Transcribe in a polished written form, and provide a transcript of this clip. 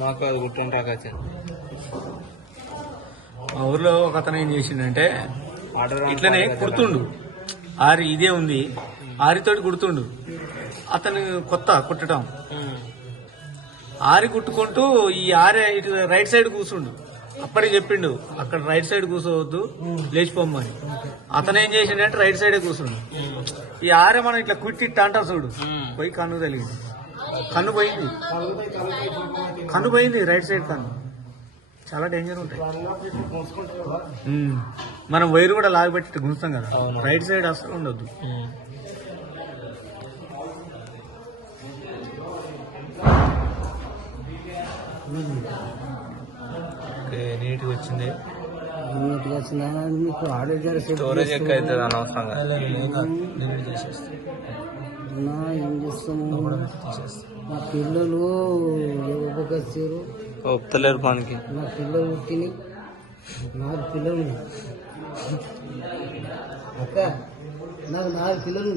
మాకు అది గుర్తుంటే మా ఊర్లో ఒక అతను ఏం చేసిండంటే ఇట్లనే కుడుతుండు ఆరి ఇదే ఉంది ఆరితోటి కుడుతుండు అతను కొత్త కుట్టడం ఆరి కుట్టుకుంటూ ఈ ఆరే ఇటు రైట్ సైడ్ కూర్చుండు అప్పటికి చెప్పిండు అక్కడ రైట్ సైడ్ కూర్చోవద్దు లేచిపోమ్మని అతను ఏం చేసిండంటే రైట్ సైడే కూర్చుండు ఈ ఆరే మనం ఇట్లా కుట్టి అంటా చూడు పోయి కన్ను తగిలింది కన్ను పోయింది రైట్ సైడ్ కన్ను చాలా డేంజర్ ఉంటాయి మనం వైరు కూడా లాగబెట్టి గుంచుతాం కదా రైట్ సైడ్ అసలు ఉండొద్దు నీట్గా వచ్చింది మీకు ఆర్డర్ స్టోరేజ్ ఎక్కువ అవుతుంది అనవసరంగా ఏం చేస్తాము మా పిల్లలు వచ్చారు ఒప్పుతలేరు పనికి నా పిల్లలు పుట్టినాయి 4 పిల్లలు అక్క నాకు 4 పిల్లలు